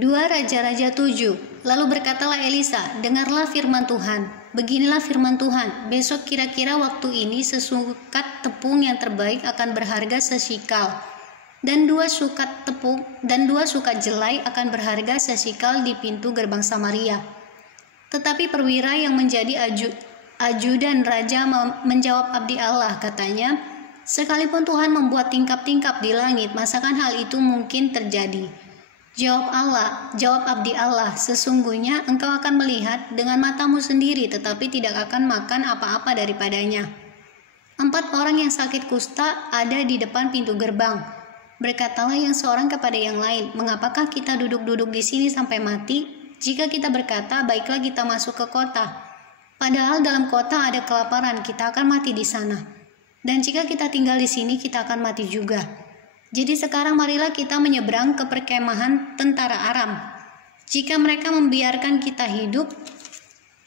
2 Raja-Raja 7. Lalu berkatalah Elisa, dengarlah firman Tuhan. Beginilah firman Tuhan, besok kira-kira waktu ini sesukat tepung yang terbaik akan berharga sesikal, dan 2 sukat tepung dan 2 sukat jelai akan berharga sesikal di pintu gerbang Samaria. Tetapi perwira yang menjadi ajudan raja menjawab abdi Allah, katanya, sekalipun Tuhan membuat tingkap-tingkap di langit, masakan hal itu mungkin terjadi? Jawab abdi Allah, sesungguhnya engkau akan melihat dengan matamu sendiri, tetapi tidak akan makan apa-apa daripadanya. 4 orang yang sakit kusta ada di depan pintu gerbang. Berkatalah yang seorang kepada yang lain, mengapakah kita duduk-duduk di sini sampai mati? Jika kita berkata, baiklah kita masuk ke kota. Padahal dalam kota ada kelaparan, kita akan mati di sana. Dan jika kita tinggal di sini, kita akan mati juga. Jadi sekarang marilah kita menyeberang ke perkemahan tentara Aram. Jika mereka membiarkan kita hidup,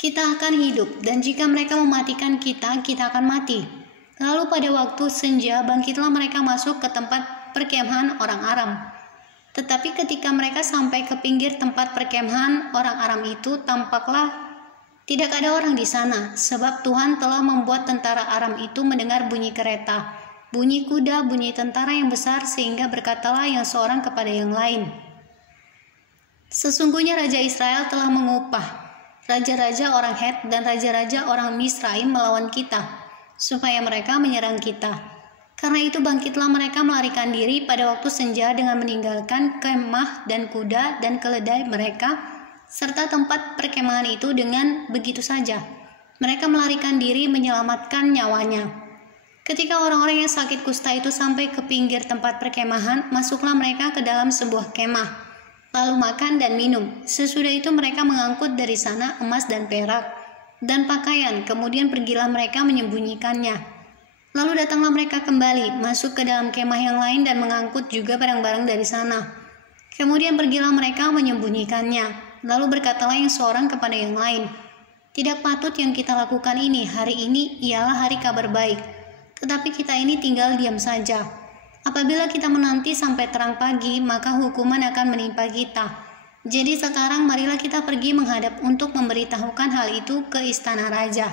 kita akan hidup. Dan jika mereka mematikan kita, kita akan mati. Lalu pada waktu senja, bangkitlah mereka masuk ke tempat perkemahan orang Aram. Tetapi ketika mereka sampai ke pinggir tempat perkemahan orang Aram itu, tampaklah tidak ada orang di sana, sebab Tuhan telah membuat tentara Aram itu mendengar bunyi kereta, bunyi kuda, bunyi tentara yang besar, sehingga berkatalah yang seorang kepada yang lain, sesungguhnya Raja Israel telah mengupah raja-raja orang Het dan raja-raja orang Misraim melawan kita, supaya mereka menyerang kita. Karena itu bangkitlah mereka melarikan diri pada waktu senja dengan meninggalkan kemah dan kuda dan keledai mereka, serta tempat perkemahan itu dengan begitu saja. Mereka melarikan diri menyelamatkan nyawanya. Ketika orang-orang yang sakit kusta itu sampai ke pinggir tempat perkemahan, masuklah mereka ke dalam sebuah kemah, lalu makan dan minum. Sesudah itu mereka mengangkut dari sana emas dan perak dan pakaian, kemudian pergilah mereka menyembunyikannya. Lalu datanglah mereka kembali, masuk ke dalam kemah yang lain dan mengangkut juga barang-barang dari sana. Kemudian pergilah mereka menyembunyikannya. Lalu berkatalah yang seorang kepada yang lain, tidak patut yang kita lakukan ini, hari ini ialah hari kabar baik. Tetapi kita ini tinggal diam saja. Apabila kita menanti sampai terang pagi, maka hukuman akan menimpa kita. Jadi sekarang marilah kita pergi menghadap untuk memberitahukan hal itu ke istana raja.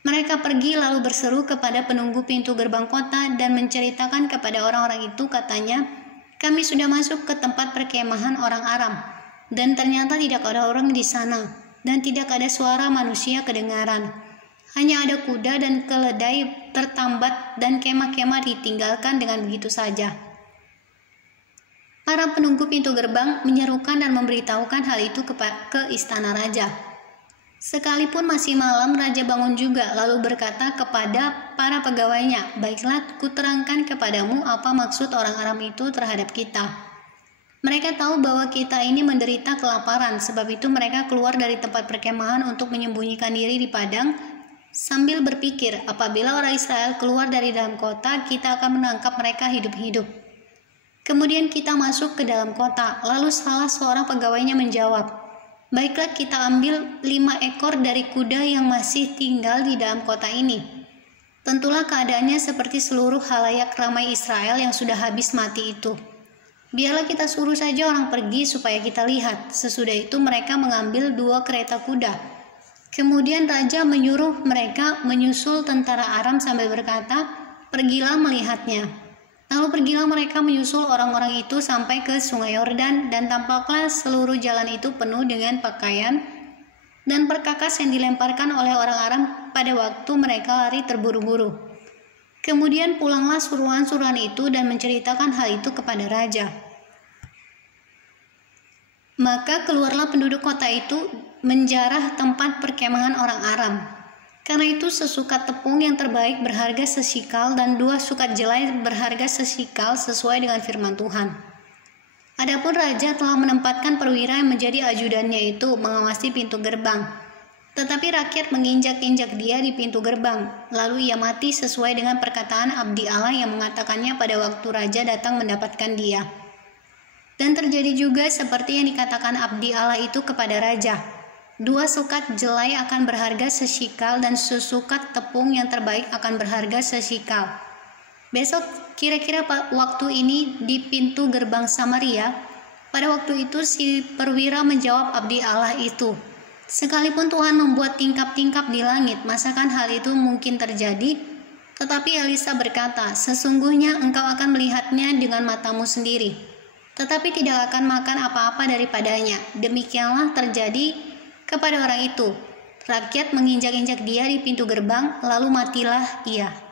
Mereka pergi lalu berseru kepada penunggu pintu gerbang kota dan menceritakan kepada orang-orang itu, katanya, kami sudah masuk ke tempat perkemahan orang Aram, dan ternyata tidak ada orang di sana, dan tidak ada suara manusia kedengaran. Hanya ada kuda dan keledai tertambat dan kemah-kemah ditinggalkan dengan begitu saja. Para penunggu pintu gerbang menyerukan dan memberitahukan hal itu ke istana raja. Sekalipun masih malam, raja bangun juga lalu berkata kepada para pegawainya, baiklah kuterangkan kepadamu apa maksud orang Aram itu terhadap kita. Mereka tahu bahwa kita ini menderita kelaparan, sebab itu mereka keluar dari tempat perkemahan untuk menyembunyikan diri di padang, sambil berpikir, apabila orang Israel keluar dari dalam kota, kita akan menangkap mereka hidup-hidup. Kemudian kita masuk ke dalam kota. Lalu salah seorang pegawainya menjawab, baiklah kita ambil 5 ekor dari kuda yang masih tinggal di dalam kota ini. Tentulah keadaannya seperti seluruh halayak ramai Israel yang sudah habis mati itu. Biarlah kita suruh saja orang pergi supaya kita lihat. Sesudah itu mereka mengambil 2 kereta kuda. Kemudian raja menyuruh mereka menyusul tentara Aram sambil berkata, pergilah melihatnya. Lalu pergilah mereka menyusul orang-orang itu sampai ke sungai Yordan, dan tampaklah seluruh jalan itu penuh dengan pakaian dan perkakas yang dilemparkan oleh orang Aram pada waktu mereka lari terburu-buru. Kemudian pulanglah suruhan-suruhan itu dan menceritakan hal itu kepada raja. Maka keluarlah penduduk kota itu menjarah tempat perkemahan orang Aram. Karena itu sesukat tepung yang terbaik berharga sesikal dan 2 sukat jelai berharga sesikal sesuai dengan firman Tuhan. Adapun raja telah menempatkan perwira yang menjadi ajudannya itu mengawasi pintu gerbang. Tetapi rakyat menginjak-injak dia di pintu gerbang. Lalu ia mati sesuai dengan perkataan abdi Allah yang mengatakannya pada waktu raja datang mendapatkan dia. Dan terjadi juga seperti yang dikatakan abdi Allah itu kepada raja. 2 sukat jelai akan berharga sesikal dan sesukat tepung yang terbaik akan berharga sesikal. Besok kira-kira waktu ini di pintu gerbang Samaria, Pada waktu itu si perwira menjawab abdi Allah itu, "Sekalipun Tuhan membuat tingkap-tingkap di langit, masakan hal itu mungkin terjadi?" Tetapi Elisa berkata, "Sesungguhnya engkau akan melihatnya dengan matamu sendiri, tetapi tidak akan makan apa-apa daripadanya." Demikianlah terjadi kepada orang itu. Rakyat menginjak-injak dia di pintu gerbang, lalu matilah ia.